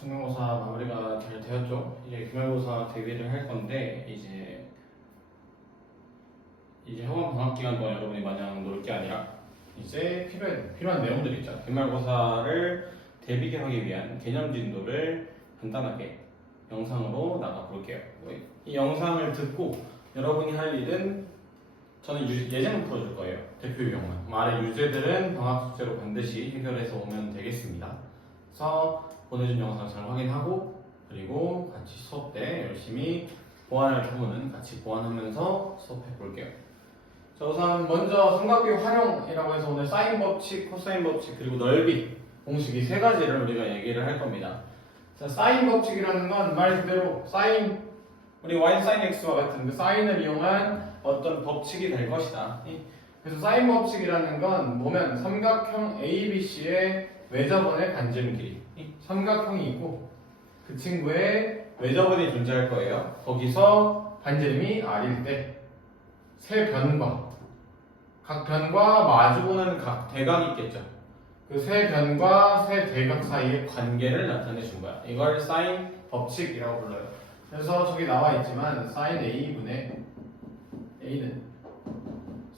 중간고사 마무리가 잘 되었죠. 이제 기말고사 대비를 할 건데 이제 학원 방학 기간 동안 여러분이 마냥 놀 게 아니라 이제 필요한 내용들이 있죠. 기말고사를 대비하기 위한 개념 진도를 간단하게 영상으로 나가 볼게요. 이 영상을 듣고 여러분이 할 일은 저는 예제만 풀어줄 거예요. 대표 유형만. 아래 유제들은 방학 숙제로 반드시 해결해서 오면 되겠습니다. 그래서 보내준 영상 잘 확인하고 그리고 같이 수업 때 열심히 보완할 부분은 같이 보완하면서 수업해 볼게요. 자, 우선 먼저 삼각비 활용이라고 해서 오늘 사인 법칙, 코사인 법칙 그리고 넓이 공식 이 세 가지를 우리가 얘기를 할 겁니다. 자, 사인 법칙이라는 건 말 그대로 사인 우리 y 사인 x와 같은 그 사인을 이용한 어떤 법칙이 될 것이다. 그래서 사인 법칙이라는 건 보면 삼각형 ABC의 외접원의 반지름 길이 삼각형이 있고 그 친구의 외접원이 존재할 거예요. 거기서 반지름이 r일 때 세 변과 각 변과 마주보는 각 대각이 있겠죠. 그 세 변과 세 대각 사이의 관계를 나타내 준 거야. 이걸 사인 법칙이라고 불러요. 그래서 저기 나와 있지만 사인 A분의 A는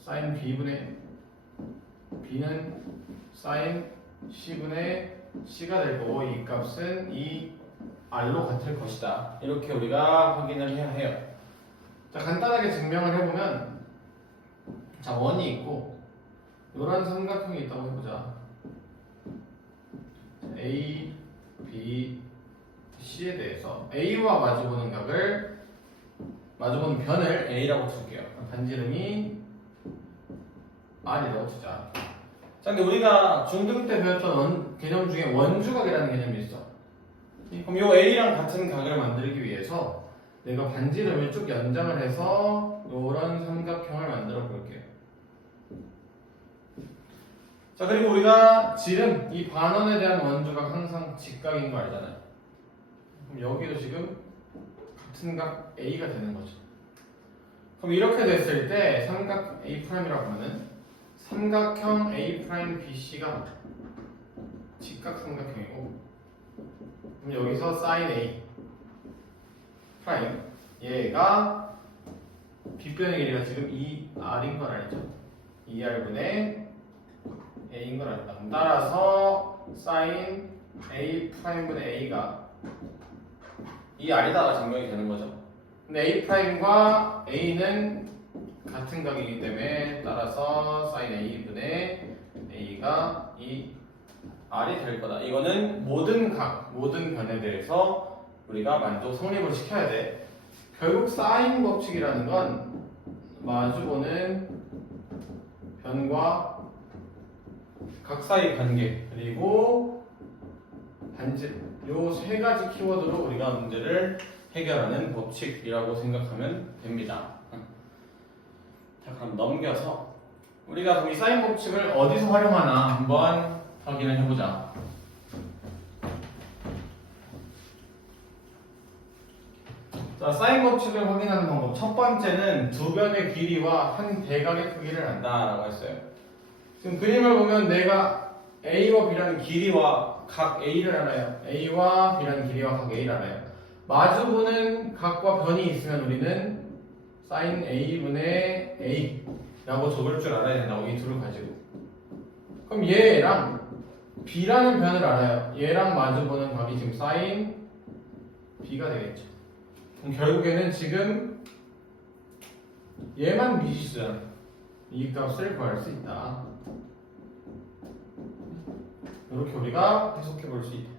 사인 B분의 B는 사인 C분의 C가 될 거고 이 값은 이 R로 같을 것이다. 이렇게 우리가 확인을 해야 해요. 자, 간단하게 증명을 해보면 자, 원이 있고 이런 삼각형이 있다고 해보자. A, B, C에 대해서 A와 마주보는 각을 마주보는 변을 A라고 줄게요. 반지름이 R이라고 주자. 자, 근데 우리가 중등 때 배웠던 개념 중에 원주각이라는 개념이 있어. 그럼 이 A랑 같은 각을 만들기 위해서 내가 반지름을 쭉 연장을 해서 이런 삼각형을 만들어 볼게요. 자, 그리고 우리가 지름, 이 반원에 대한 원주각 항상 직각인 거 알잖아요. 그럼 여기도 지금 같은 각 A가 되는 거죠. 그럼 이렇게 됐을 때 삼각 A'이라고 하면은 삼각형 A'BC가 직각 삼각형이고 그럼 여기서 sin A 프라임 얘가 빗변의 길이가 지금 2R인 걸 알죠? 2R분의 A인 걸 알다. 따라서 sin A 프라임분의 A가 2R이다가 증명이 되는 거죠. 근데 A 프라임과 A는 같은 각이기 때문에 따라서 sin A분의 A가 2R이 될 거다. 이거는 모든 각, 모든 변에 대해서 우리가 만족 성립을 시켜야 돼. 결국 사인 법칙이라는 건 마주보는 변과 각 사이 관계 그리고 반지름 요 세 가지 키워드로 우리가 문제를 해결하는 법칙이라고 생각하면 됩니다. 자, 그럼 넘겨서 우리가 그럼 이 사인 법칙을 어디서 활용하나 한번 확인을 해보자. 자, 사인 법칙을 확인하는 방법 첫 번째는 두 변의 길이와 한 대각의 크기를 안다라고 했어요. 지금 그림을 보면 내가 A와 B라는 길이와 각 A를 알아요. A와 B라는 길이와 각 A를 알아요. 마주보는 각과 변이 있으면 우리는 sin A분의 A라고 적을 줄 알아야 된다고 이 둘을 가지고. 그럼 얘랑 B라는 변을 알아요. 얘랑 마주보는 각이 지금 sin B가 되겠죠. 그럼 결국에는 지금 얘만 미지수잖아. 이 값을 구할 수 있다. 이렇게 우리가 해석해 볼 수 있다.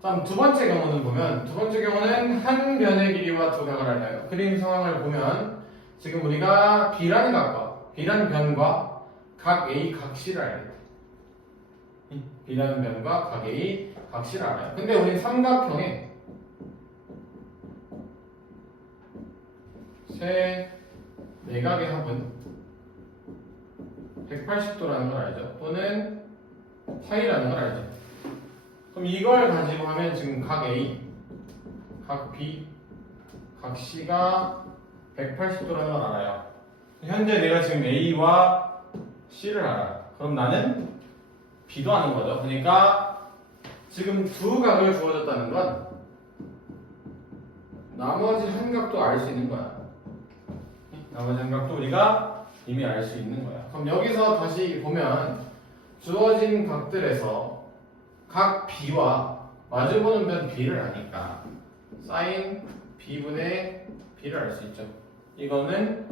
다음 두 번째 경우는 보면 두 번째 경우는 한 변의 길이와 두 각을 알아요. 그림 상황을 보면 지금 우리가 B라는 각과 B라는 변과 각 A, 각 C를 알아요. B라는 변과 각 A, 각 C를 알아요. 근데 우리 삼각형에 세 내각의 합은 180도라는 걸 알죠. 또는 파이라는 걸 알죠. 그럼 이걸 가지고 하면 지금 각 A, 각 B, 각 C가 180도라는 걸 알아요. 현재 내가 지금 A와 C를 알아요. 그럼 나는 B도 아는 거죠. 그러니까 지금 두 각을 주어졌다는 건 나머지 한 각도 알 수 있는 거야. 나머지 한 각도 우리가 이미 알 수 있는 거야. 그럼 여기서 다시 보면 주어진 각들에서 각 B와 마주보는 면 B를 아니까 사인 B분의 B를 알 수 있죠. 이거는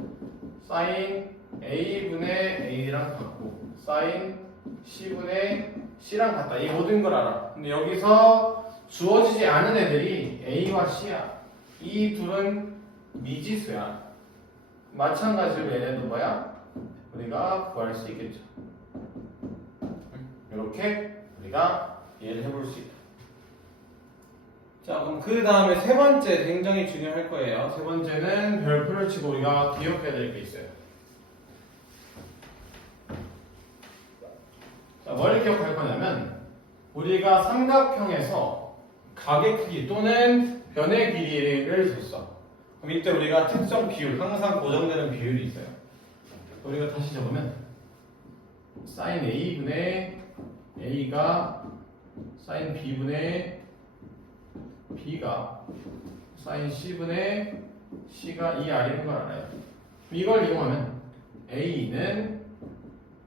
사인 A분의 A랑 같고 사인 C분의 C랑 같다. 이 모든 걸 알아. 근데 여기서 주어지지 않은 애들이 A와 C야. 이 둘은 미지수야. 마찬가지로 얘네도 뭐야? 우리가 구할 수 있겠죠. 이렇게 우리가 이해를 해볼 수 있다. 자, 그럼 그 다음에 세 번째 굉장히 중요할 거예요. 세 번째는 별표를 치고 우리가 기억해야 될 게 있어요. 자, 뭘 기억할 거냐면 우리가 삼각형에서 각의 크기 또는 변의 길이를 줬어. 그럼 이때 우리가 특정 비율, 항상 고정되는 비율이 있어요. 우리가 다시 적으면 sin A분의 A가 sin B분의 B가 sin C분의 C가 2R인 걸 알아요. 이걸 이용하면 A는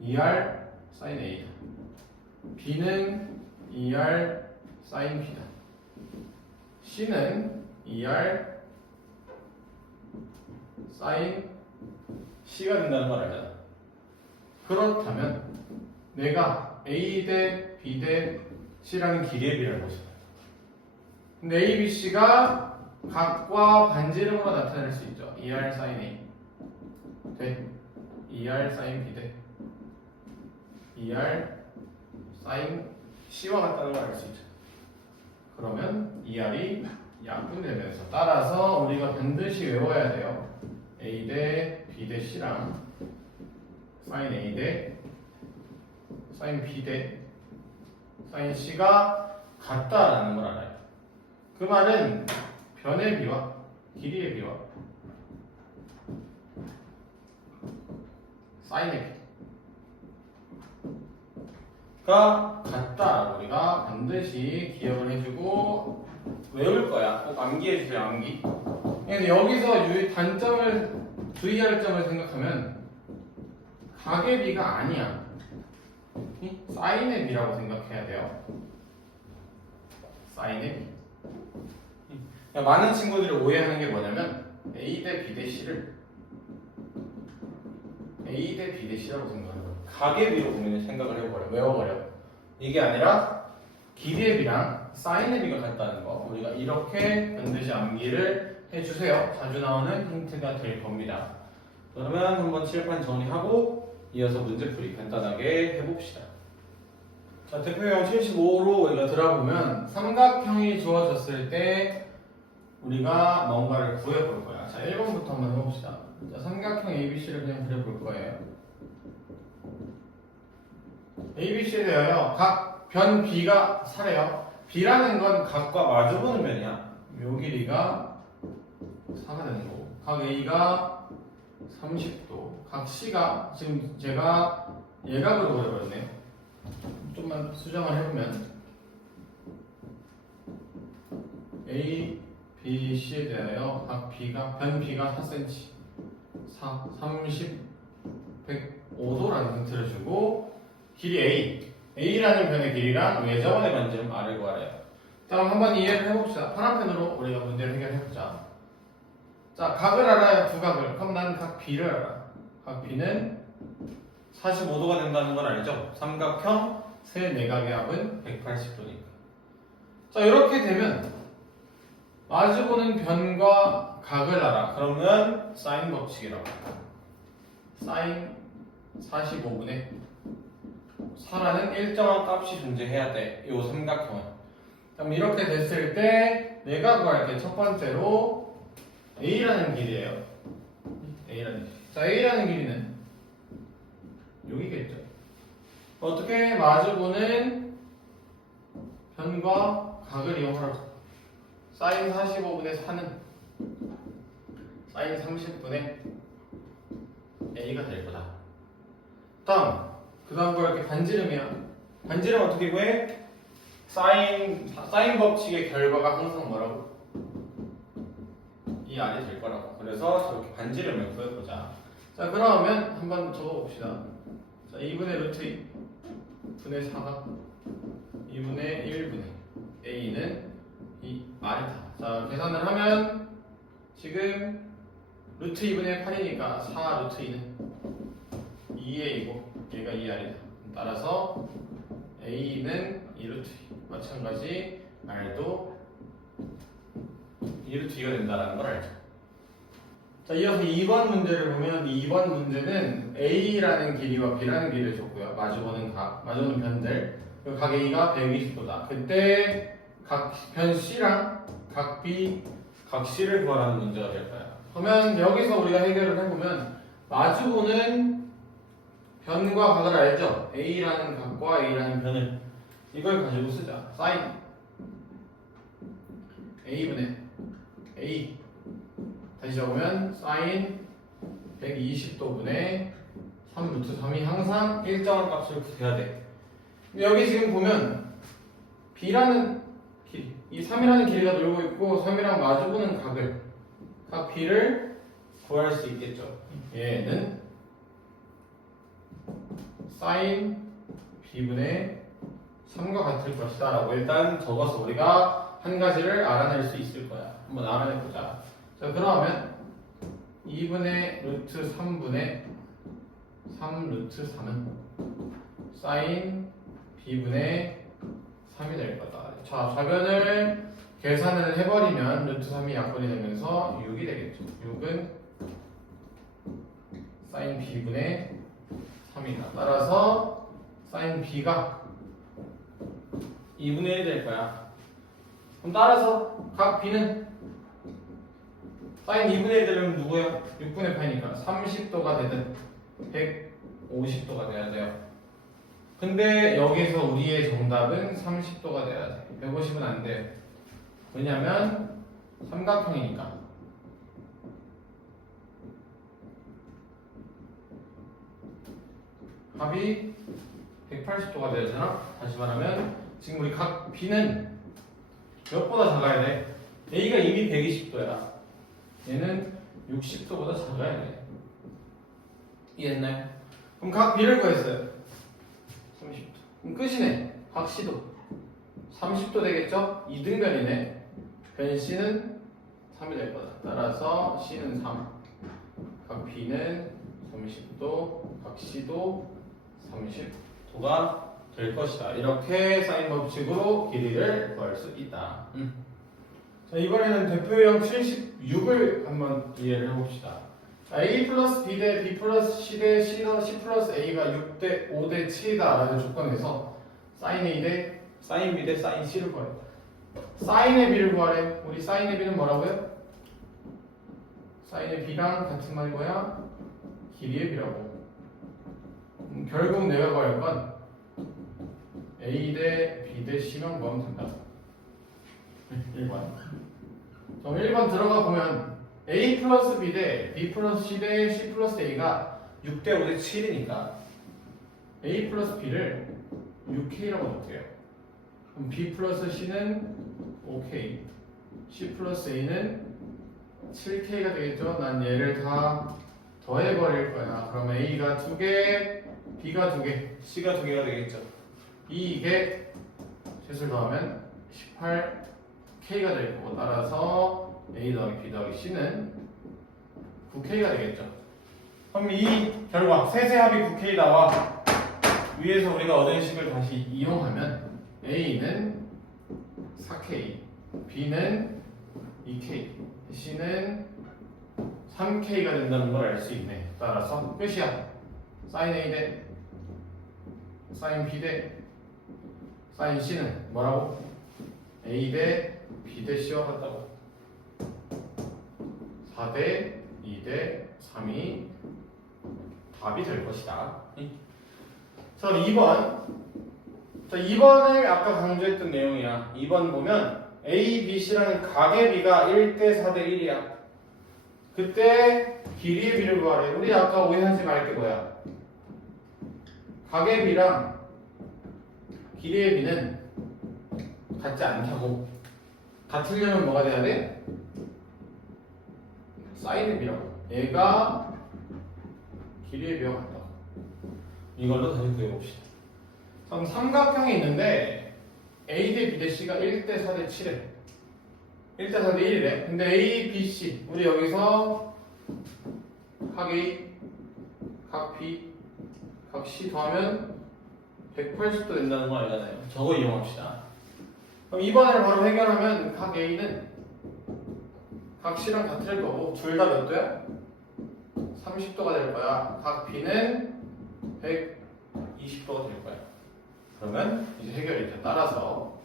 2R sin A다. B는 2R sin B다. C는 2R sin C가 된다는 걸 알잖아. 그렇다면 내가 A 대 B 대 C라는 길이의 비를 보자. 근데 A, B, C가 각과 반지름으로 나타낼 수 있죠. 2R sin A 대 2R sin B 대 2R sin C와 같다는 걸 알 수 있죠. 그러면 2R이 약분되면서 따라서 우리가 반드시 외워야 돼요. A 대 B 대 C랑 sin A 대 sin B 대 sin C가 같다라는 걸 알아요. 그 말은 변의 비와 길이의 비와 사인의 비가 같다. 우리가 반드시 기억을 해주고 외울 거야. 꼭 암기해주세요. 암기. 근데 여기서 단점을 주의할 점을 생각하면 각의 비가 아니야. 사인의 비라고 생각해야 돼요. 사인의 비. 많은 친구들이 오해하는 게 뭐냐면 A 대 B 대 C를 A 대 B 대 C라고 생각하는 거야. 각의 비로 보면 생각을 해버려. 외워버려. 이게 아니라 길이의 비랑 사인의 비가 같다는 거. 우리가 이렇게 반드시 암기를 해주세요. 자주 나오는 힌트가 될 겁니다. 그러면 한번 칠판 정리하고 이어서 문제풀이 간단하게 해봅시다. 자, 대표형 75로 우리가 들어보면 삼각형이 주어졌을 때 우리가 뭔가를 구해볼 거야. 자, 1번부터 한번 해봅시다. 자, 삼각형 ABC를 그냥 그려볼 거예요. ABC에 대하여 각 변 B가 사래요. B라는 건 각과 마주보는 면이야. 요 길이가 4가 되는 거고, 각 A가 30도, 각 C가 지금 제가 예각으로 그려버렸네요. 좀만 수정을 해보면 A, B, C에 대하여 각 B가 변 B가 4cm, 4, 30, 105도라는 힌트를 주고 길이 A, A라는 변의 길이랑 외접원의 반지름 R을 구하래요. 다음 한번 이해를 해봅시다. 파란펜으로 우리가 문제를 해결해보자. 자, 각을 알아요. 두 각을. 그럼 난 각 B를 알아. 각 B는 45도가 된다는 걸 알죠? 삼각형 세 내각의 합은 180도니까. 자, 이렇게 되면 마주보는 변과 각을 알아. 그러면 사인 법칙이라고. 사인 45분의 4라는 일정한 값이 존재해야 돼. 이 삼각형은. 그럼 이렇게 됐을 때 내가 구할 게 첫 번째로 A라는 길이에요. A라는 길이. 자, A라는 길이는 여기겠죠. 어떻게 마주보는 변과 각을 이용하라고. 사인 45분의 4는 사인 30분의 A가 될 거다. 다음, 그 다음 구할 게 반지름이야. 반지름 어떻게 구해? 사인 법칙의 결과가 항상 뭐라고? 이 안에 될 거라고. 그래서 저렇게 반지름을 구해보자. 자, 그러면 한번 적어봅시다. 자, 2분의 루트 2 분의 4가 2분의 1분의 a는 이 r이다. 자, 계산을 하면 지금 루트 2분의 8이니까 4 루트 2는 2a이고 얘가 2r이다. 따라서 a는 2루트 2. 마찬가지 r도 2루트 2가 된다는 걸 알죠. 자, 이어서 2번 문제를 보면 2번 문제는 a라는 길이와 b라는 길이를 줬고요. 마주보는 변들. 각 a가 120도다. 그때 각 변 c랑 각 b, 각 c를 구하라는 문제가 될 거야. 그러면 여기서 우리가 해결을 해보면 마주보는 변과 각을 알죠? a라는 각과 a라는 변을 이걸 가지고 쓰자. 사인 a분의 a 다시 적으면 사인 120도분의 3 루트 3이 항상 일정한 값을 구해야 돼. 여기 지금 보면 b라는 길이, 이 3이라는 길이가 돌고 있고 3이랑 마주보는 각 b를 구할 수 있겠죠. 얘는 사인 b분의 3과 같을 것이다 라고 일단 적어서 우리가 한 가지를 알아낼 수 있을 거야. 한번 알아내보자. 자, 그러면 2분의 루트 3분의 3 루트 3은 사인 b분의 3이 될 거다. 자, 좌변을 계산을 해버리면 루트 3이 약분이 되면서 6이 되겠죠. 6은 사인 b분의 3이다. 따라서 사인 b가 2분의 1이 될 거야. 그럼 따라서 각 b는 사인 2분의 1 되려면 누구예요? 6분의 8이니까 30도가 되든 150도가 돼야 돼요. 근데 여기서 우리의 정답은 30도가 돼야 돼. 150은 안 돼요. 왜냐면 삼각형이니까. 합이 180도가 돼야 되잖아. 다시 말하면 지금 우리 각 B는 몇보다 작아야 돼? A가 이미 120도야. 얘는 60도보다 작아야 돼. 이해했나요? 그럼 각 B를 구했어요. 30도. 그럼 끝이네. 각 C도 30도 되겠죠? 이등변이네. 변 C는 3이 될 거다. 따라서 C는 3. 각 B는 30도, 각 C도 30도가 될 것이다. 이렇게 사인 법칙으로 길이를 구할 수 있다. 자, 이번에는 대표형 76을 한번 이해를 해봅시다. A 플러스 B 대 B 플러스 C 대 C 플러스 A가 6대 5대 7이다 라는 조건에서 사인 A 대 사인 B 대 사인 C를 구하래. 사인의 B를 구하래. 우리 사인의 B는 뭐라고요? 사인의 B랑 같은 말이 뭐야? 길이의 B라고. 결국 내가 구할 건 A 대 B 대 C만 구하면 된다. 1번. 그럼 1번 들어가 보면 A 플러스 B 대 B 플러스 C 대 C 플러스 A가 6대 5대 7이니까 A 플러스 B를 6K라고 놓을게요. 그럼 B 플러스 C는 5K, C 플러스 A는 7K가 되겠죠? 난 얘를 다 더해버릴 거야. 그럼 A가 2개, B가 2개, C가 2개가 되겠죠? 이게 셋을 더하면 18K가 될 거고 따라서 A 더하기 B 더하기 C는 9K가 되겠죠. 그럼 이 결과 세세합이 9K 나와 위에서 우리가 얻은 식을 다시 이용하면 A는 4K, B는 2K, C는 3K가 된다는 걸 알 수 있네. 따라서 끝이야. 사인 A 대 사인 B 대 사인 C는 뭐라고? A 대 B 대 C와 같다고. 4대 2대 3이 답이 될 것이다. 자, 2번. 자, 2번을 아까 강조했던 내용이야. 2번 보면 A, B, C라는 각의 B가 1대 4대 1이야. 그때 길이의 B를 구하래. 우리 아까 오해하지 말 게 뭐야? 각의 B랑 길이의 B는 같지 않다고. 같으려면 뭐가 돼야 돼? 사인의 B라고. 얘가 길이의 B와 같다. 이걸로 다시 구해봅시다. 그럼 삼각형이 있는데 A 대 B 대 C가 1대 4 대 7에 1대 4 대 1이래. 근데 A, B, C 우리 여기서 각 A, 각 B, 각 C 더하면 180도 된다는 거 알잖아요. 저거 이용합시다. 그럼 2번을 바로 해결하면 각 A는 각 C랑 같을 거고 둘 다 몇 도야? 30도가 될 거야. 각 B는 120도가 될 거야. 그러면 이제 해결이 돼. 따라서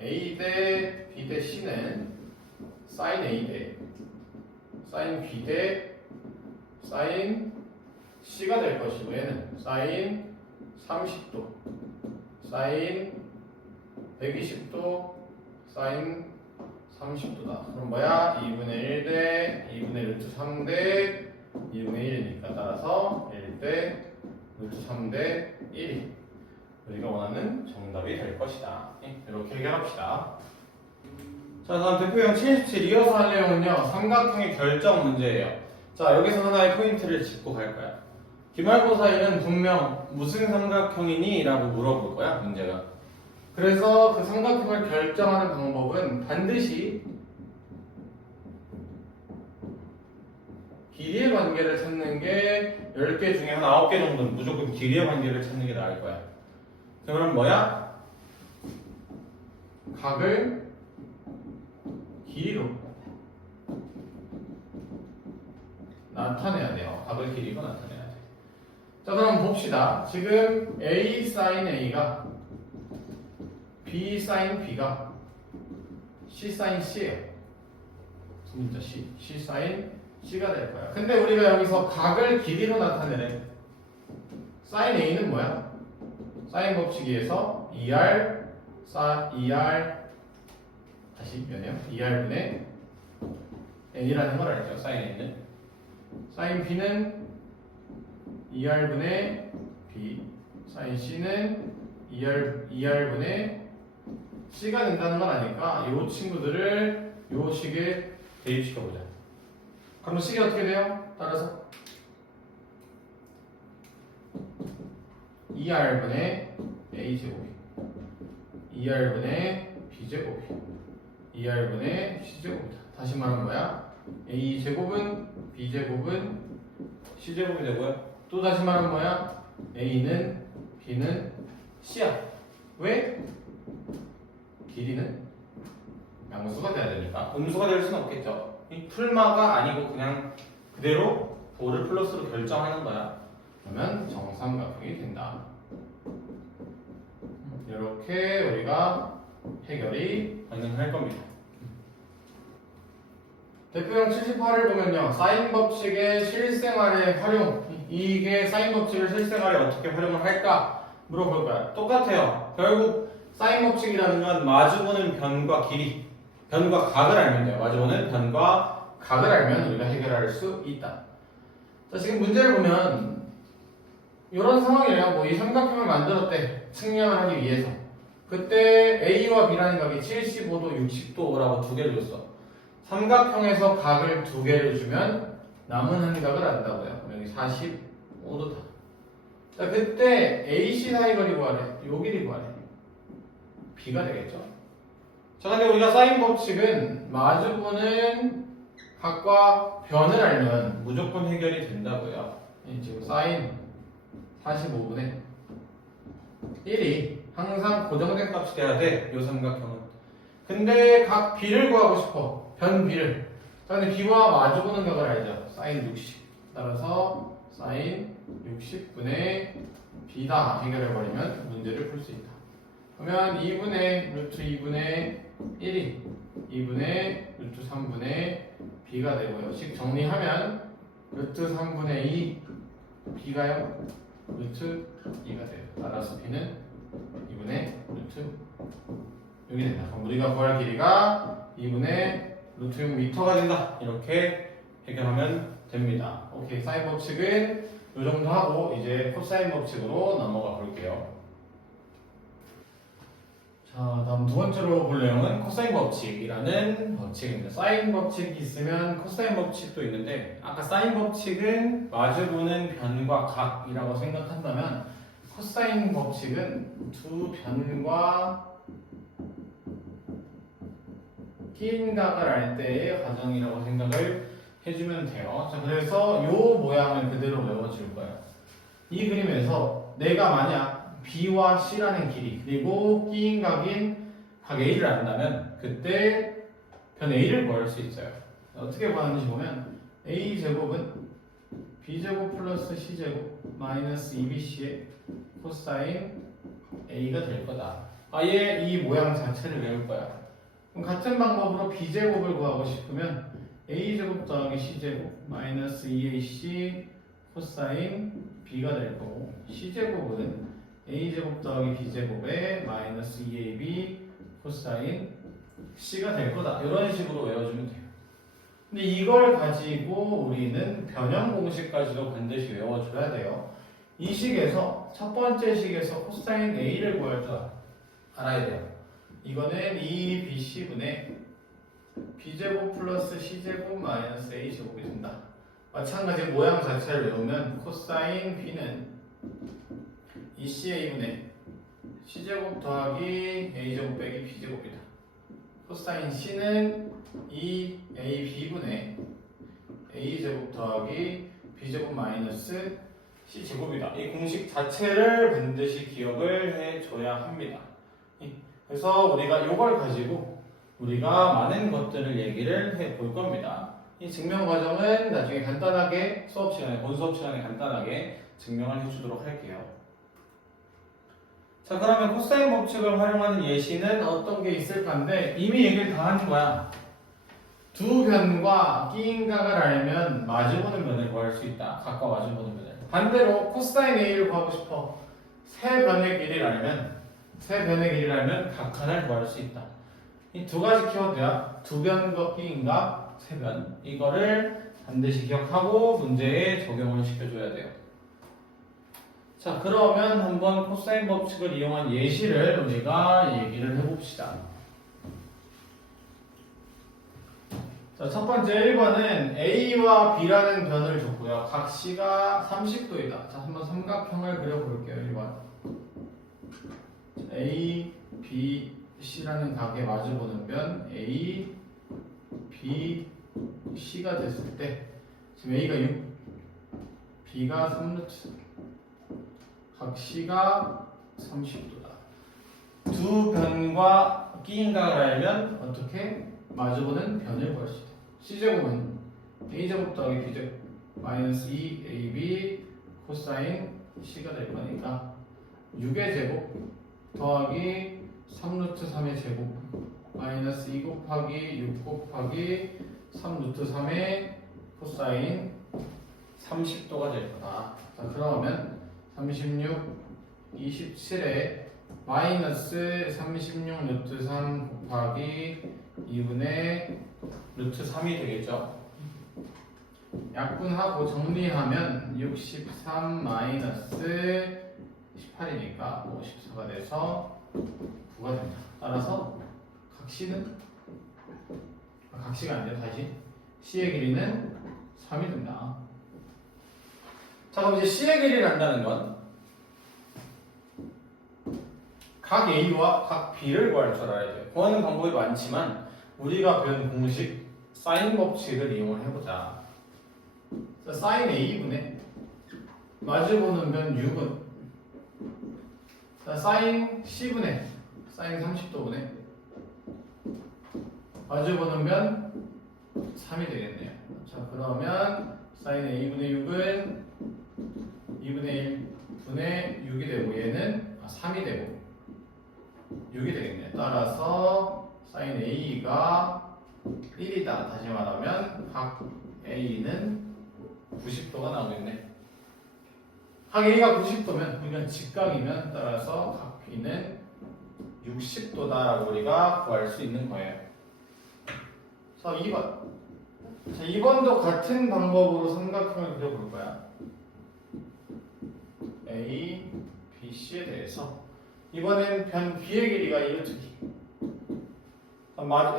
A 대 B 대 C는 sin A 대 sin B 대 sin C가 될 것이고 얘는 sin 30도, sin 120도, sin 30도다. 그럼 뭐야? 2분의 1 대 2분의 루트 3 대 2분의 1이니까 따라서 1 대 루트 3 대 1이 우리가 원하는 정답이 될 것이다. 이렇게 해결합시다. 자, 다음 대표형 77 이어서 할 내용은요. 삼각형의 결정 문제예요. 자, 여기서 하나의 포인트를 짚고 갈 거야. 기말고사에는 분명 무슨 삼각형이니? 라고 물어볼 거야, 문제가. 그래서 그 삼각형을 결정하는 방법은 반드시 길이의 관계를 찾는 게 10개 중에 한 9개 정도는 무조건 길이의 관계를 찾는 게 나을 거야. 그러면 뭐야? 각을 길이로 나타내야 돼요. 각을 길이로 나타내야 돼. 자, 그럼 봅시다. 지금 A sin A가 B sin B가 C sin C예요. 진짜 C sin C가 될 거야. 근데 우리가 여기서 각을 길이로 나타내래. sin A는 뭐야? 사인 법칙에서 2R 다시 변해요. 2R분의 N이라는 걸 알죠. 사인 N은 사인 B는 2R분의 B, 사인 C는 2R분의 C가 된다는 걸 아니까 이 친구들을 이 식에 대입시켜보자. 그럼 식이 어떻게 돼요? 따라서 2R분의 A제곱이 2R분의 B제곱이 2R분의 C제곱이다. 다시 말하면 뭐야? A제곱은 B제곱은 C제곱이 되고요. 또 다시 말하면 뭐야? A는 B는 C야. 왜? 길이는 양수가 돼야 되니까. 음수가 될 수는 없겠죠. 이 풀마가 아니고 그냥 그대로 도를 플러스로 결정하는 거야. 그러면 정삼각형이 된다. 이렇게 우리가 해결이 가능할 겁니다. 대표형 78을 보면요. 사인 법칙의 실생활의 활용. 이게 사인 법칙을 실생활에 어떻게 활용을 할까 물어볼 거야. 똑같아요. 결국 사인 법칙이라는 건 마주보는 변과 길이, 변과 각을 알면 돼요. 마주보는 변과 각을 알면 우리가 해결할 수 있다. 자, 지금 문제를 보면 이런 상황이에요. 뭐 이 삼각형을 만들었대. 측량을 하기 위해서. 그때 A와 B라는 각이 75도, 60도라고 두 개를 줬어. 삼각형에서 각을 두 개를 주면 남은 한 각을 안다고요. 여기 45도다. 자, 그때 AC 사이 거리 구하래. 요 길이 구하래. B가 되겠죠. 자, 근데 우리가 사인 법칙은 마주보는 각과 변을 알면 무조건 해결이 된다고요. 지금 사인 45분의 1이 항상 고정된 값이 돼야 돼. 요 삼각형은. 근데 각 B를 구하고 싶어. 변 B를. 자, 근데 B와 마주보는 각을 알죠. 사인 60. 따라서 사인 60분의 B다 해결해버리면 문제를 풀 수 있다. 그러면 2분의 루트 2분의 1이 2분의 루트 3분의 B가 되고요. 식 정리하면 루트 3분의 2 B가요? 루트 2가 돼요. 따라서 B는 2분의 루트 6이 된다. 그럼 우리가 구할 길이가 2분의 루트 6m가 된다. 이렇게 해결하면 됩니다. 오케이. 사인 법칙은 이 정도 하고 이제 코사인 법칙으로 넘어가 볼게요. 자, 다음 두 번째로 볼 내용은 코사인 법칙이라는 법칙입니다. 사인 법칙이 있으면 코사인 법칙도 있는데 아까 사인 법칙은 마주보는 변과 각이라고 생각한다면 코사인 법칙은 두 변과 끼인 각을 알 때의 과정이라고 생각을 해주면 돼요. 자, 그래서 이 모양을 그대로 외워줄 거예요. 이 그림에서 내가 만약 B와 C라는 길이 그리고 끼인 각인 각 A를 안다면 그때 변 A를 구할 수 있어요. 어떻게 구하는지 보면 A제곱은 B제곱 플러스 C제곱 마이너스 2BC의 코사인 A가 될 거다. 아예 이 모양 자체를 외울 거야. 그럼 같은 방법으로 B제곱을 구하고 싶으면 A제곱 더하기 C제곱 마이너스 2AC 코사인 B가 될 거고 C제곱은 A제곱 더하기 B제곱에 마이너스 2AB 코사인 C가 될 거다. 이런 식으로 외워주면 돼요. 근데 이걸 가지고 우리는 변형 공식까지도 반드시 외워줘야 돼요. 이 식에서 첫 번째 식에서 코사인 A를 구할 줄 알아야 돼요. 이거는 2BC분의 B제곱 플러스 C제곱 마이너스 A제곱이 된다. 마찬가지 모양 자체를 외우면 코사인 B는 2CA분의 C제곱 더하기 A제곱 빼기 B제곱이다. 코사인 C는 2AB분의 A제곱 더하기 B제곱 마이너스 C제곱이다. 이 공식 자체를 반드시 기억을 해줘야 합니다. 그래서 우리가 이걸 가지고 우리가 많은 것들을 얘기를 해볼 겁니다. 이 증명 과정은 나중에 간단하게 수업 시간에, 본 수업 시간에 간단하게 증명을 해주도록 할게요. 자, 그러면 코사인 법칙을 활용하는 예시는 어떤 게 있을까인데 이미 얘기를 다 하는 거야. 두 변과 끼인 각을 알면 마주보는 변을 구할 수 있다. 각과 마주보는 변을. 반대로 코사인 A를 구하고 싶어. 세 변의 길이를 알면 각 하나를 구할 수 있다. 이 두 가지 키워드야. 두 변과 끼인 각, 세 변. 이거를 반드시 기억하고 문제에 적용을 시켜줘야 돼요. 자, 그러면 한번 코사인 법칙을 이용한 예시를 우리가 얘기를 해봅시다. 자, 첫 번째 1번은 A와 B라는 변을 줬고요. 각 C가 30도이다. 자, 한번 삼각형을 그려볼게요. 1번. A, B, C라는 각에 마주보는 변 A, B, C가 됐을 때 지금 A가 6, B가 3루트, 각 C가 30도다. 두 변과 끼인 각을 알면 어떻게 마주보는 변을 구할 수 있다. C제곱은 A제곱 더하기 B제곱 마이너스 2AB 코사인 C가 될 거니까 6의 제곱 더하기 3루트 3의 제곱 마이너스 2 곱하기 6 곱하기 3루트 3의 코사인 30도가 될 거다. 자, 그러면 36, 27에 마이너스 36 루트 3 곱하기 2분의 루트 3이 되겠죠. 약분하고 정리하면 63 마이너스 18이니까 54가 돼서 9가 된다. 따라서 각 C는 각 C가 아니라 다시 C의 길이는 3이 된다. 자, 그럼 이제 C의 길이를 안다는 건 각 A와 각 B를 구할 줄 알아야 돼요. 구하는 방법이 많지만 우리가 배운 공식 사인 법칙을 이용을 해보자. 자, 사인 A분의 마주보는 변 6은 자, 사인 C분의 사인 30도분의 마주보는 변 3이 되겠네요. 자, 그러면 사인 A분의 6은 2분의 1분의 6이 되고 얘는 3이 되고 6이 되겠네요. 따라서 사인 A가 1이다. 다시 말하면 각 A는 90도가 나오겠네. 각 A가 90도면 우리가 직각이면 따라서 각 B는 60도다라고 우리가 구할 수 있는 거예요. 자, 2번. 자, 2번도 같은 방법으로 삼각형을 그려볼 거야. A, B, C에 대해서 이번엔 변 b의 길이가 2루트 b.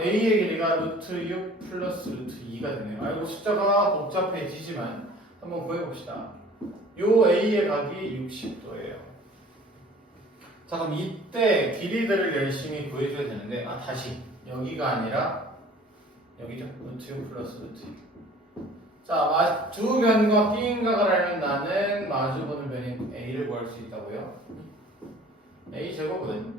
a의 길이가 루트 6 플러스 루트 2가 되네요. 아이고 숫자가 복잡해지지만 한번 구해봅시다. 요 a의 각이 60도예요. 자 그럼 이때 길이들을 열심히 구해줘야 되는데 다시 여기가 아니라 여기죠. 루트 6 플러스 루트 2. 자, 두 변과 B인각을 알면 나는 마주보는 변인 A를 구할 수 있다고요. A 제곱은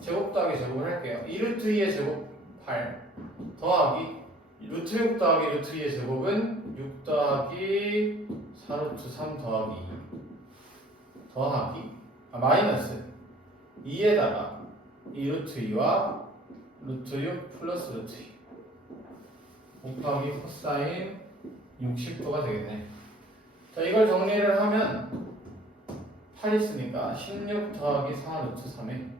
제곱 더하기 제곱을 할게요. 2루트 2의 제곱 8 더하기 루트 6 더하기 루트 2의 제곱은 6 더하기 4루트 3 더하기 2 더하기 마이너스 2에다가 2루트 2와 루트 6 플러스 루트 2 곱하기 코사인 60도가 되겠네. 자, 이걸 정리를 하면 8 있으니까 16 더하기 4 루트 3에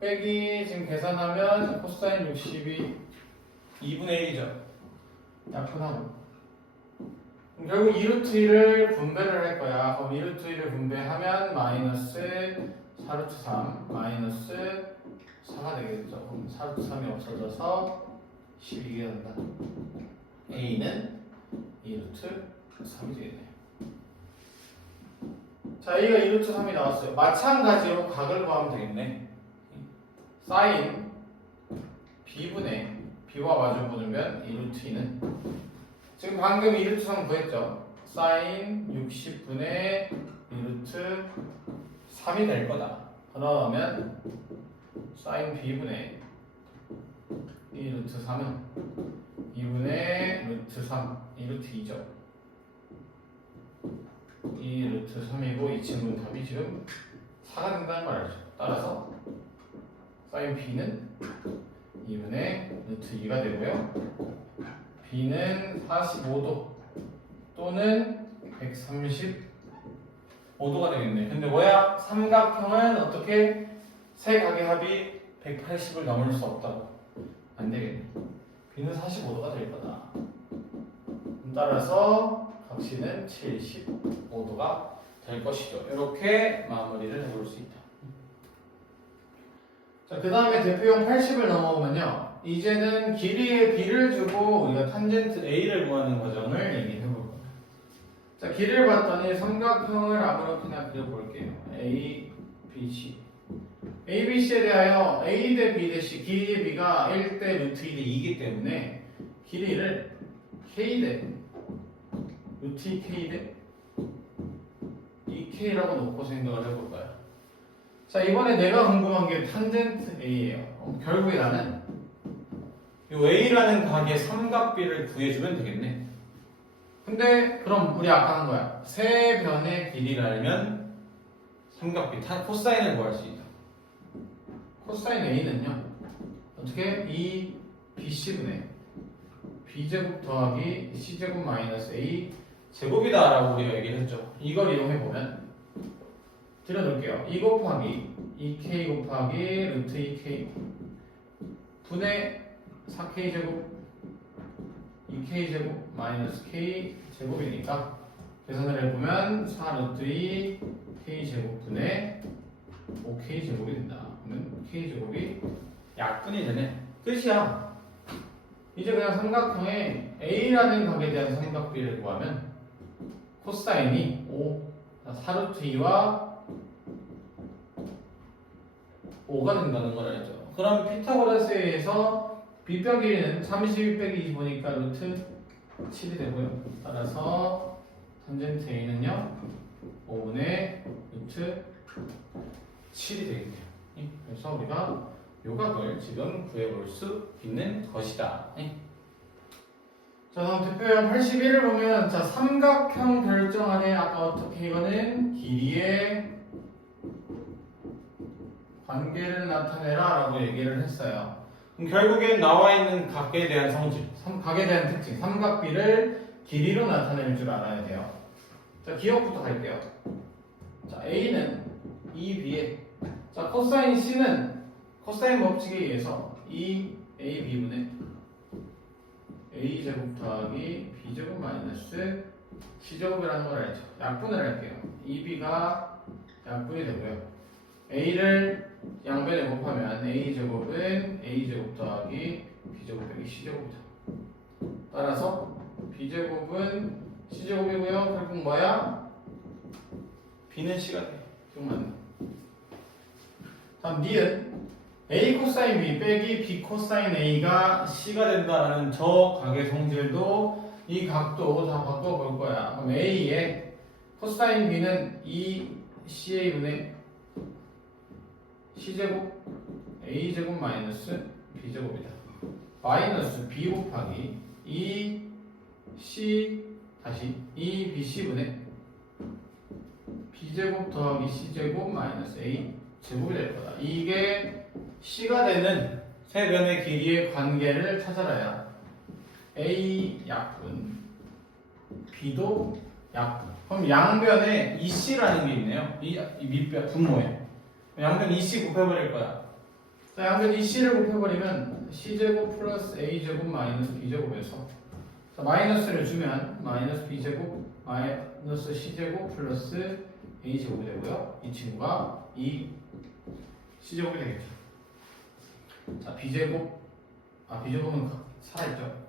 빼기 지금 계산하면 코사인 60이 2분의 1이죠. 약분하고. 그럼 결국 2루트 2를 분배를 할 거야. 그럼 2루트 2를 분배하면 마이너스 4 루트 3 마이너스 4가 되겠죠. 그럼 4 루트 3이 없어져서 12가 된다. A는 2루트 3이 되겠네요. 자, A가 2루트 3이 나왔어요. 마찬가지로 각을 구하면 되겠네. 사인 B분의 B와 마주보는 면 2루트 2는 지금 방금 2루트 3 구했죠. 사인 60분의 2루트 3이 될 거다. 그러면 사인 B분의 2루트 3은 2분의 루트 3, 2루트 2죠. 2 루트 3이고 이 친구는 답이 지금 4가 된다는 걸 알죠. 따라서 사인 B는 2분의 루트 2가 되고요. B는 45도 또는 135도가 되겠네. 근데 뭐야? 삼각형은 어떻게 세 각의 합이 180을 넘을 수 없다고. 안 되겠네. B는 45도가 될 거다. 따라서 각시는 75도가 될 것이죠. 이렇게 마무리를 해볼 수 있다. 자, 그 다음에 대표용 80을 넘어오면요. 이제는 길이의 B를 주고 우리가 탄젠트 A를 구하는 과정을 얘기해 볼 거예요. 자, 길이를 봤더니 삼각형을 아무렇게나 그려볼게요. A, B, C. A, B, C에 대하여 A 대 B 대 C, 길이의 B가 1대 루트 2대 2이기 때문에 길이를 K 대 루트 2K 대 2K라고 놓고 생각을 해볼까요? 자, 이번에 내가 궁금한 게 탄젠트 A예요. 결국에 나는 이 A라는 각의 삼각비를 구해주면 되겠네. 근데 그럼 우리 아까 한 거야. 세 변의 길이를 알면 삼각비, 코사인을 구할 수 있다. 코사인 A는요. 어떻게? 2BC분의 B제곱 더하기 C제곱 마이너스 A 제곱이다 라고 우리가 얘기를 했죠. 이걸 이용해보면 들여놓을게요. 2 곱하기 2K 곱하기 루트 2K 분의 4K 제곱 2K 제곱 마이너스 K 제곱이니까 계산을 해보면 4 루트 2 K 제곱 분의 5K 제곱이 된다. 그러면 K 제곱이 약분이 되네. 끝이야. 이제 그냥 삼각형에 A라는 각에 대한 삼각비를 구하면 코사인이 5, 4 루트 2와 5가 된다는 걸 알죠. 그럼 피타고라스에 의해서 B뼈 길이는 32 빼기 25니까 루트 7이 되고요. 따라서 탄젠트 A는요 5분의 루트 7이 되겠네요. 그래서 우리가 요각을 지금 구해볼 수 있는 것이다. 자, 다음 대표형 81을 보면 자, 삼각형 결정안에 아까 어떻게 이거는 길이의 관계를 나타내라 라고 얘기를 했어요. 그럼 결국엔 나와 있는 각에 대한 성질, 각에 대한 특징, 삼각비를 길이로 나타낼 줄 알아야 돼요. 자, 기억부터 갈게요. 자, A는 2B에 자, 코사인 C는 코사인 법칙에 의해서 2AB분의 A제곱 더하기 B제곱 마이너스 C제곱이라는 걸 알죠. 약분을 할게요. 2B가 약분이 되고요. a를 양변에 곱하면 a제곱은 a제곱 더하기 b제곱 빼기 c제곱이다. 따라서 b제곱은 c제곱이고요. 결국 뭐야? b는 c가 돼. 기억 맞네. 다음 니은 a 코사인 b 빼기 b 코사인 a가 c가 된다라는 저 각의 성질도 이 각도 다 바꿔볼 거야. 그럼 a의 코사인 b는 2ca분의 c제곱 a제곱 마이너스 b제곱이다. 마이너스 b 곱하기 2c 다시 2bc분의 b제곱 더하기 c제곱 마이너스 a 제곱이 될 거다. 이게 c가 되는 세 변의 길이의 관계를 찾아라야 a 약분 b도 약분. 그럼 양변에 2c라는 게 있네요. 이 밑변 분모에 양변 2c 곱해버릴 거야. 자, 양변 2c를 곱해버리면 c제곱 플러스 a제곱 마이너스 b제곱에서 자, 마이너스를 주면 마이너스 b제곱 마이너스 c제곱 플러스 a제곱이 되고요. 이 친구가 이 c제곱이 되겠죠. 자, b제곱 b제곱은 살아있죠.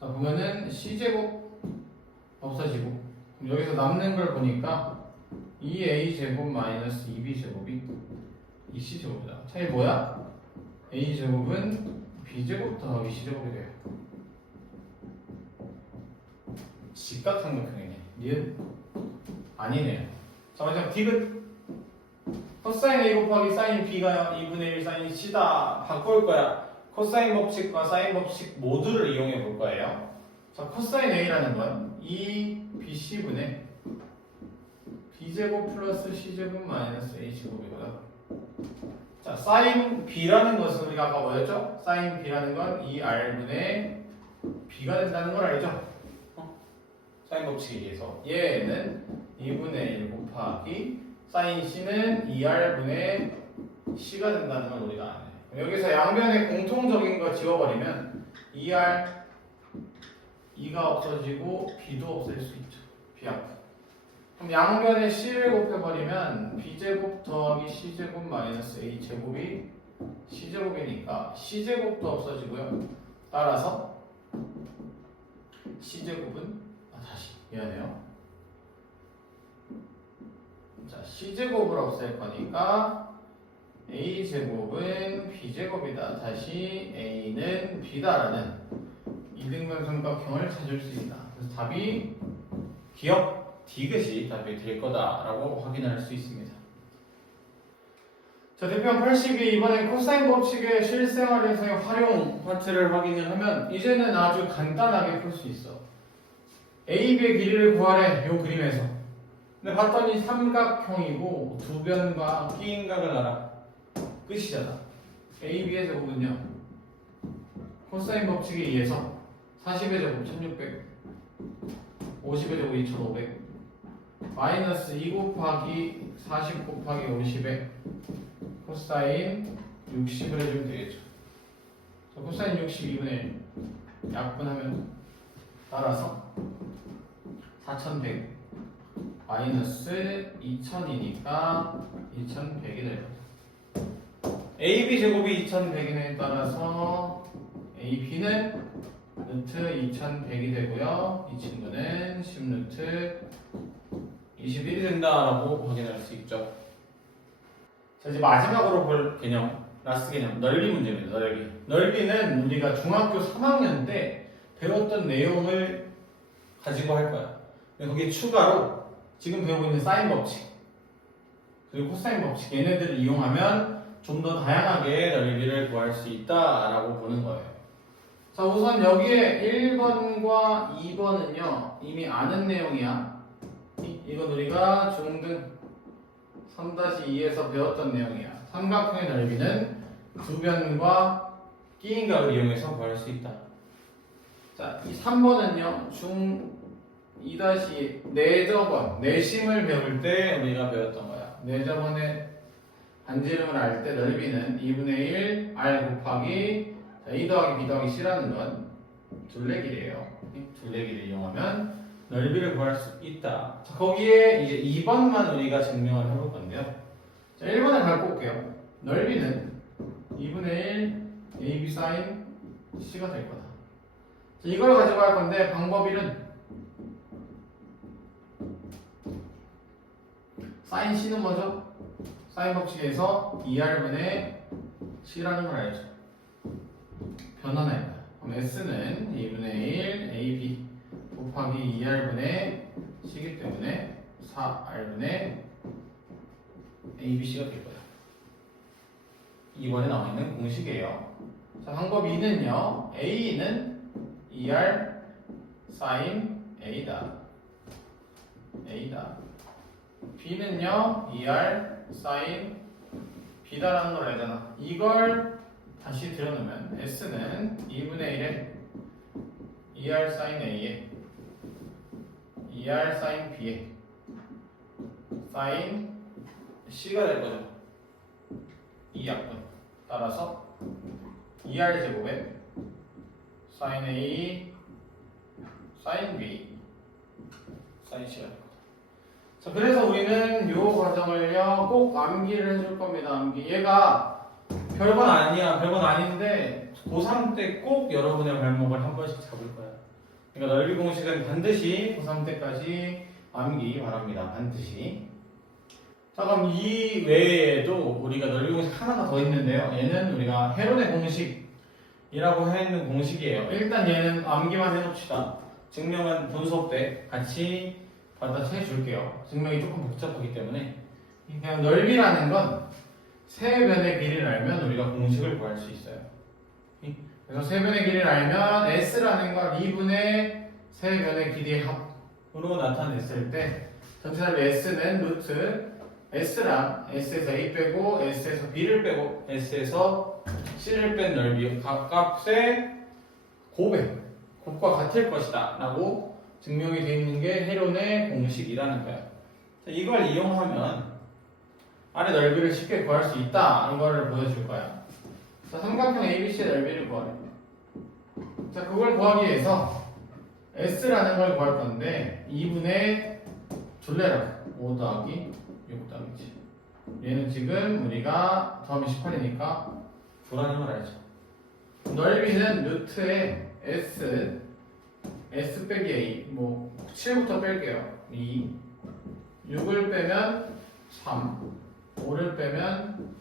자, 보면은 c제곱 없어지고 그럼 여기서 남는 걸 보니까 2a제곱 마이너스 2b제곱이 2c제곱이다. 차이 뭐야? a제곱은 b제곱 더하기 c제곱이 돼요. 직각삼각형이네. 니은? 아니네요. 자, 마지막 디귿 코사인 a 곱하기 사인 b가 2분의 1 사인 c다. 바꿀 거야. 코사인 법칙과 사인 법칙 모두를 이용해 볼 거예요. 자, 코사인 a라는 건 2bc분의 b제곱 플러스 c제곱 마이너스 a제곱이고요. 자, 사인 b라는 것은 우리가 아까 뭐였죠? 사인 b라는 건 2r분의 b가 된다는 걸 알죠? 사인 법칙에 의해서 얘는 2분의 1 곱하기 사인 c는 2r분의 c가 된다는 걸 우리가 아네. 여기서 양변에 공통적인 거 지워버리면 2r 2가 없어지고 b도 없앨 수 있죠. b약분. 그럼 양변에 c를 곱해버리면 b제곱 더하기 c제곱 마이너스 a제곱이 c제곱이니까 c제곱도 없어지고요. 따라서 c제곱은 다시 미안해요. 자, c제곱을 없앨 거니까 a제곱은 b제곱이다. 다시 a는 b다라는 이등변 삼각형을 찾을 수 있다. 그래서 답이 기억 디귿이 답이 될 거다라고 확인할 수 있습니다. 자, 대표형 82 이번엔 코사인 법칙의 실생활에서의 활용 파트를 확인을 하면 이제는 아주 간단하게 풀 수 있어. AB의 길이를 구하래. 요 그림에서. 근데 봤더니 삼각형이고 두 변과 끼인 각을 알아. 끝이잖아. AB의 제곱은요. 코사인 법칙에 의해서 40의 제곱 1600 50의 제곱 2500 마이너스 2 곱하기 40 곱하기 50에 코사인 60을 해주면 되겠죠. 자, 코사인 62분의 1 약분하면 따라서 4100 마이너스 2000이니까 2100이 돼요. AB 제곱이 2100이네. 따라서 AB는 루트 2100이 되고요. 이 친구는 10루트 21이 된다라고 확인할 수 있죠. 자, 이제 마지막으로 볼 개념, 라스트 개념, 넓이 문제입니다. 넓이. 넓이는 우리가 중학교 3학년 때 배웠던 내용을 가지고 할 거야. 근데 거기에 추가로 지금 배우고 있는 사인 법칙 그리고 코사인 법칙 얘네들을 이용하면 좀 더 다양하게 넓이를 구할 수 있다라고 보는 거예요. 자, 우선 여기에 1번과 2번은요 이미 아는 내용이야. 이건 우리가 중등 3-2에서 배웠던 내용이야. 삼각형의 넓이는 두 변과 끼인 각을 이용해서 구할 수 있다. 자, 이 3번은요 중 2-2 내저번 내심을 배울 때 우리가 배웠던 거야. 내저번의 반지름을 알 때 넓이는 2분의 1 r 곱하기 A 더하기 B 더하기 C라는 건 둘레길이에요. 둘레길을 이용하면 넓이를 구할 수 있다. 자, 거기에 이제 2번만 우리가 증명을 해볼 건데요. 자, 1번을 갖고 올게요. 넓이는 2분의 1 AB 사인 C가 될 거다. 자, 이걸 가지고 할 건데 방법 1은 사인 C는 뭐죠? 사인 법칙에서 2R분의 C라는 걸 알죠. 변환할 거야. 그럼 S는 2분의 1 AB 곱하기 2R분의 C이기 때문에 4R분의 ABC가 될 거야. 2번에 나와 있는 공식이에요. 자, 방법 2는요. A는 2R sin A다. A다. B는요. 2R sin B다라는 걸 알잖아. 이걸 다시 들여놓으면 S는 2분의 1에 2R sin A에 2R sin B에 sin C가 될 거죠. 이 약분. 따라서 2R 제곱에 sin A sin B sin C가 될 거다. 자, 그래서 우리는 요 과정을요 꼭 암기를 해줄 겁니다. 암기. 얘가 별건 아니야. 별건 아닌데 고3 때 꼭 여러분의 발목을 한 번씩 잡을 거야. 그러니까 넓이 공식은 반드시 고3 때까지 암기 바랍니다. 반드시. 자, 그럼 이 외에도 우리가 넓이 공식 하나가 더 있는데요. 얘는 우리가 헤론의 공식이라고 해있는 공식이에요. 일단 얘는 암기만 해놓읍시다. 증명은 본 수업 때 같이 받아서 해줄게요. 증명이 조금 복잡하기 때문에. 그냥 넓이라는 건 세 변의 길이를 알면 우리가 공식을 구할 수 있어요. 그래서 세 변의 길이를 알면 S라는 걸 2분의 세 변의 길이의 합으로 나타냈을 때 전체적으로 S는 루트 S랑 S에서 A 빼고 S에서 B를 빼고 S에서 C를 뺀 넓이 값의 곱과 같을 것이다 라고 증명이 되어 있는 게 헤론의 공식이라는 거야. 자, 이걸 이용하면 아래 넓이를 쉽게 구할 수 있다 이거를 보여줄 거야. 자, 삼각형 ABC의 넓이를 구하래. 자, 그걸 구하기 위해서 S라는 걸 구할 건데 2분의 둘레라 5 더하기 6 더하기 7. 얘는 지금 우리가 더하면 18이니까 9라는 걸 알죠. 넓이는 루트에 S 빼기 A 뭐 7부터 뺄게요. 2 6을 빼면 3 5를 빼면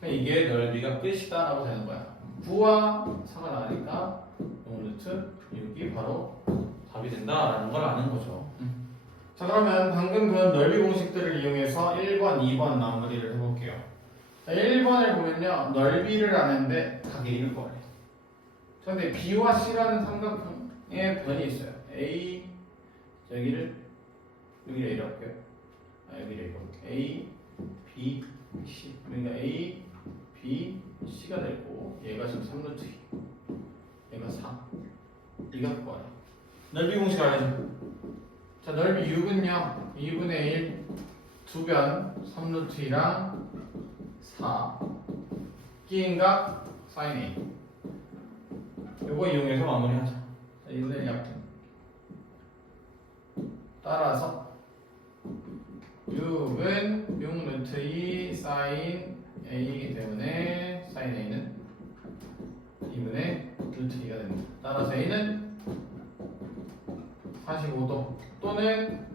3. 이게 넓이가 끝이다 라고 되는 거야. 9와 4가 나가니까 5루트 6이 바로 답이 된다라는 걸 아는 거죠. 자, 그러면 방금 그 넓이 공식들을 이용해서 1번, 2번 마무리를 해볼게요. 자, 1번을 보면요. 넓이를 아는데 각의 1번에. 자, 근데 B와 C라는 삼각형의 변이 있어요. A, 여기를 A로 할게요. 여기를 이렇게 A, B, C. 그러니까 A, B, C가 되고 얘가 지금 3루트 2. 얘가 4. 이가 뭐야? 넓이 공식 알죠? 자, 넓이 6은요. 2분의 1 두변 3루트 2랑 4 끼인각 사인 A. 요거 이용해서 마무리하자. 자, 2분의 1 약분. 따라서 6은 6루트 2 사인 A이기 때문에 사인 A는 2분의 루트 2가 됩니다. 따라서 A는 45도 또는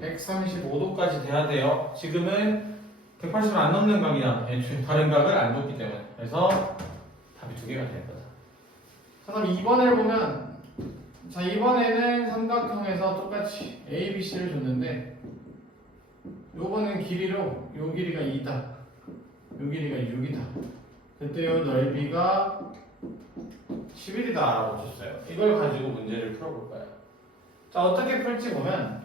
135도까지 돼야 돼요. 지금은 180을 안 넘는 각이야. 다른 각을 안 뒀기 때문에. 그래서 답이 두 개가 될 거다. 자, 그럼 2번을 보면 자, 이번에는 삼각형에서 똑같이 A, B, C를 줬는데 요거는 길이로 요 길이가 2다. 요 길이가 6이다. 그때 요 넓이가 11이다 라고 줬어요. 이걸 가지고 문제를 풀어볼 거예요. 자, 어떻게 풀지 보면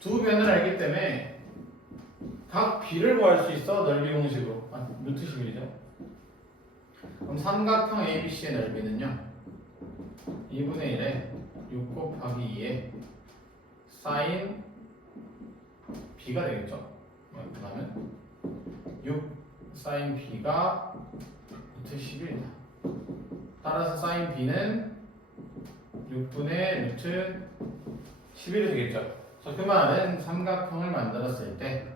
두 변을 알기 때문에 각 B를 구할 수 있어. 넓이 공식으로. 루트 11이죠. 그럼 삼각형 ABC의 넓이는요 2분의 1에 6 곱하기 2에 사인 B가 되겠죠. 그러면 6 사인 B가 루트 11이다. 따라서 사인 B는 6분의 루트 11이 되겠죠. 그 말은 삼각형을 만들었을 때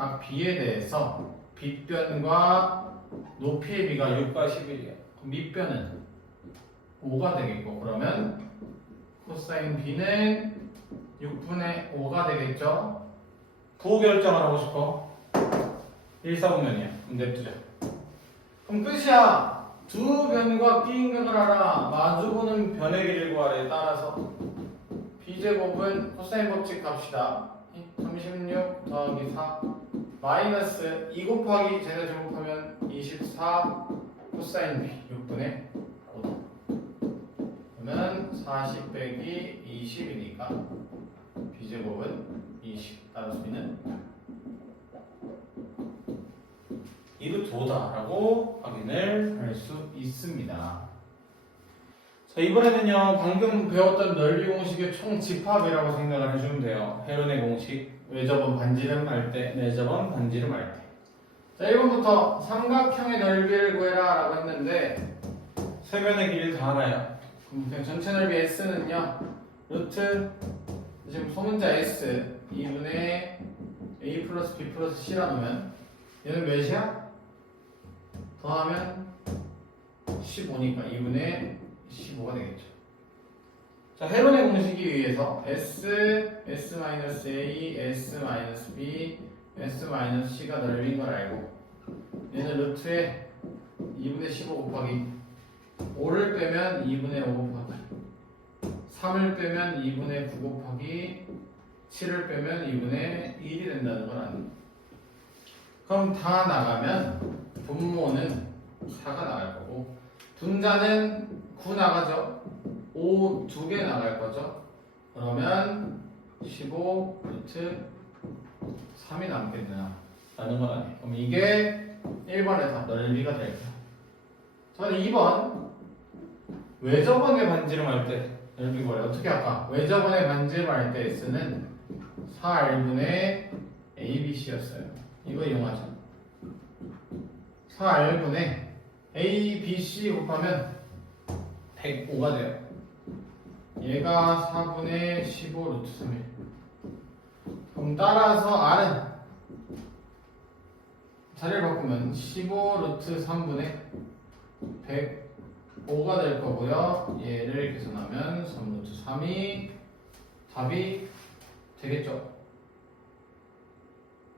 각 B에 대해서 빗변과 높이의 비가 6과 11이에요. 그럼 밑변은 5가 되겠고, 그러면 코사인 B는 6분의 5가 되겠죠? 부호 결정을 하고 싶어. 1사분면이야. 그럼 냅두자. 그럼 끝이야. 두 변과 끼인각을 알아. 마주보는 변의 길이를 구하래. 따라서 B제곱은 코사인 법칙 갑시다. 36 더하기 4 마이너스 2 곱하기 쟤네 제곱하면 24 코사인 B 6분의 5다. 그러면 40 빼기 20이니까 B제곱은 20. 따라서 B는 2루트 5다라고 확인을 할 수 있습니다. 자, 이번에는요, 방금 배웠던 넓이 공식의 총 집합이라고 생각을 해주면 돼요. 헤론의 공식, 외접원 반지름 할 때, 내접원 반지름 할 때. 자, 1번부터 삼각형의 넓이를 구해라 라고 했는데, 세변의 길이를 다 알아요. 그럼 전체 넓이 S는요, 루트, 지금 소문자 S, 2분의 A 플러스 B 플러스 C라 놓으면, 얘는 몇이야? 더하면 15니까 2분의 15가 되겠죠. 자, 헤론의 공식에 의해서 S, S-A, S-B, S-C가 넓인 걸 알고 얘는 루트에 2분의 15 곱하기 5를 빼면 2분의 5 곱하기 3을 빼면 2분의 9 곱하기 7을 빼면 2분의 1이 된다는 걸 아는. 그럼 다 나가면 분모는 4가 나갈 거고 분자는 9 나가죠. 5 2개 나갈 거죠. 그러면 15 루트 3이 남겠나 라는 건 아니에요. 그럼 이게 1번의 답 넓이가 될 거야. 자, 2번 외접원의 반지름 할 때 넓이 구하래. 어떻게 할까? 외접원의 반지름 할 때 S는 4R분의 ABC였어요. 이거 이용하죠. 4R분의 ABC 곱하면 105가 돼요. 얘가 4분의 15 루트 3일. 그럼 따라서 R은 자리를 바꾸면 15 루트 3분의 105가 될 거고요. 얘를 계산하면 3 루트 3이 답이 되겠죠.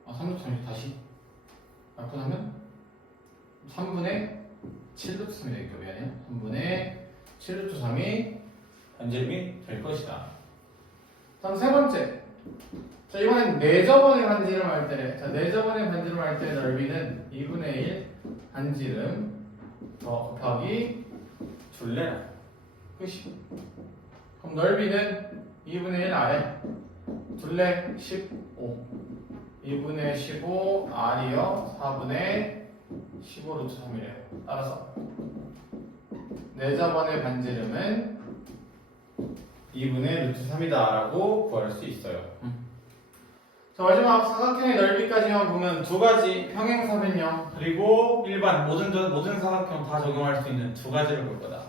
3 루트 3이 다시 바꾸면 3분의 7 루트 3이 되겠죠. 미안해요. 3분의 7 루트 3이 반지름이 될 것이다. 다음 세 번째. 자, 이번엔 내접원의 반지름 할 때, 자, 내접원의 반지름 할 때 넓이는 2분의 1 반지름 더 곱하기 둘레라. 끝이. 그럼 넓이는 2분의 1 아래 둘레 15 2분의 15 R이요 4분의 15 루트 3이래요. 따라서 내접원의 반지름은 2분의 루트 3이다 라고 구할 수 있어요. 자, 마지막 사각형의 넓이까지만 보면 두 가지 평행사변형 그리고 일반 모든 사각형 다 적용할 수 있는 두 가지를 볼 거다.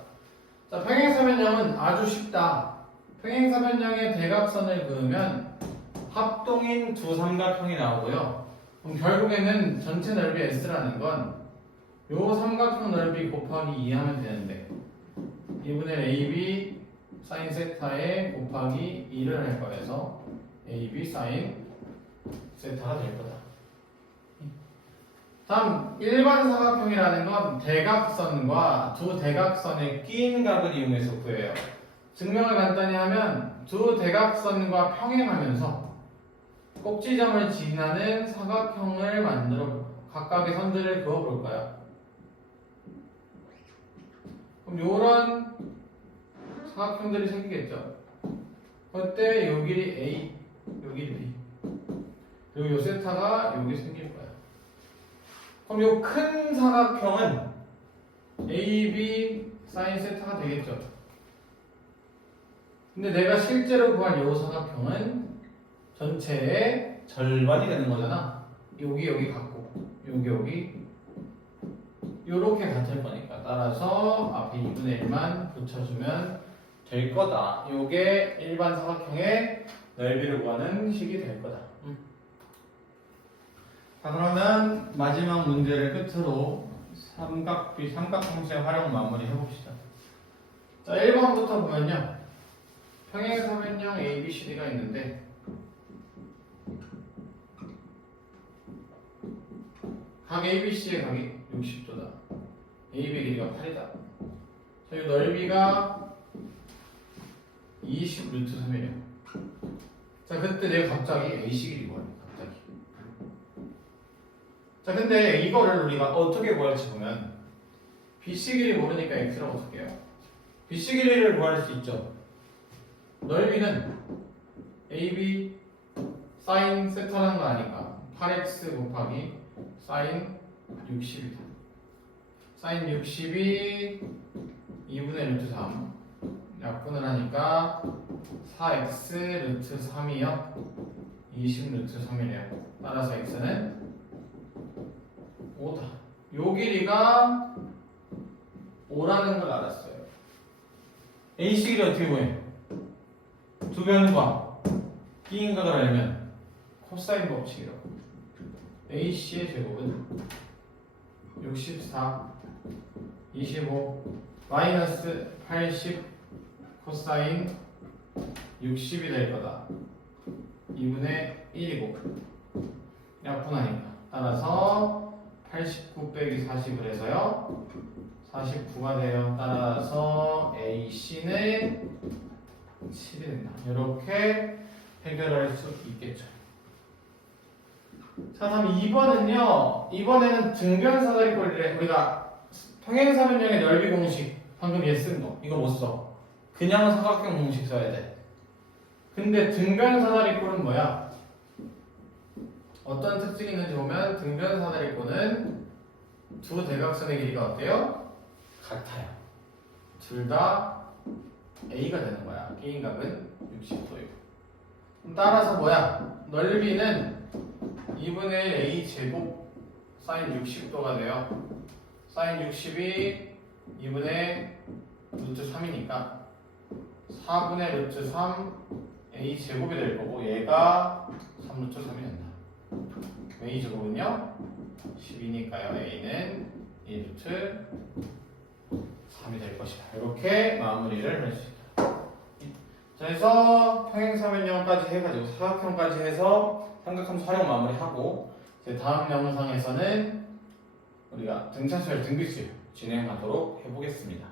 자, 평행사변형은 아주 쉽다. 평행사변형의 대각선을 그으면 합동인 두 삼각형이 나오고요. 그럼 결국에는 전체 넓이 S라는 건 요 삼각형 넓이 곱하기 2 하면 되는데 2분의 AB 사인 세타에 곱하기 2를 할 거여서 AB 사인 세타가 될 거다. 다음 일반 사각형이라는 건 대각선과 두 대각선의 끼인 각을 이용해서 구해요. 증명을 간단히 하면 두 대각선과 평행하면서 꼭지점을 지나는 사각형을 만들어 각각의 선들을 그어볼까요? 그럼 요런 사각형들이 생기겠죠. 그때 요 길이 A, 요 길이 B, 그리고 요 세타가 여기 생길 거예요. 그럼 요 큰 사각형은 AB 사인 세타가 되겠죠. 근데 내가 실제로 구한 요 사각형은 전체의 절반이 되는 거잖아. 여기 같고 여기 요렇게 같을 거니까 따라서 앞에 2분의 1만 붙여주면 될 거다. 요게 일반 사각형의 넓이를 구하는 식이 될 거다. 자, 그러면 마지막 문제를 끝으로 삼각형식 활용 마무리 해봅시다. 자, 1번부터 보면요. 평행사변형 ABCD가 있는데 각 ABC의 각이 60도다. AB 길이가 8이다. 자, 이 넓이가 20 루트 3이래요. 자, 그때 내가 갑자기 AC 길이 뭐야? 갑자기. 자, 근데 이거를 우리가 어떻게 구할지 보면 BC 길이 모르니까 X라고 쓸게요. BC 길이를 구할 수 있죠. 넓이는 AB 사인 세타라는 거 아니까 8x 곱하기 사인 60이다. 사인 60이 2분의 루트 3 약분을 하니까 4x 루트 3이요 20 루트 3이래요. 따라서 x는 5다. 요 길이가 5라는 걸 알았어요. AC 길이 어떻게 구해? 두 변과 끼인각을 알면 코사인 법칙이라고. AC의 제곱은 64 25 마이너스 80 코사인 60이 될 거다. 2분의 1이고 약분하니까 따라서 89 빼기 40을 해서요 49가 돼요. 따라서 AC는 7이 된다. 이렇게 해결할 수 있겠죠. 자, 다음 2번은요. 이번에는 등변사다리꼴이래. 우리가 평행사변형의 넓이 공식 방금 얘 쓴 거 이거 못 써. 그냥 사각형 공식 써야 돼. 근데 등변사다리꼴은 뭐야? 어떤 특징이 있는지 보면 등변사다리꼴은 두 대각선의 길이가 어때요? 같아요. 둘 다 A가 되는 거야. A각은 60도이고. 따라서 뭐야? 넓이는 2분의 1 A 제곱 사인 60도가 돼요. 사인 60이 2분의 루트 3이니까 4분의 루트 3 A 제곱이 될 거고 얘가 3 루트 3이 된다. A 제곱은요 12니까요. A는 2 루트 3이 될 것이다. 이렇게 마무리를 할 수 있다. 자, 그래서 평행사변형까지 해가지고 사각형까지 해서 삼각함수 활용 마무리하고 이제 다음 영상에서는 우리가 등차수열 등비수열 진행하도록 해보겠습니다.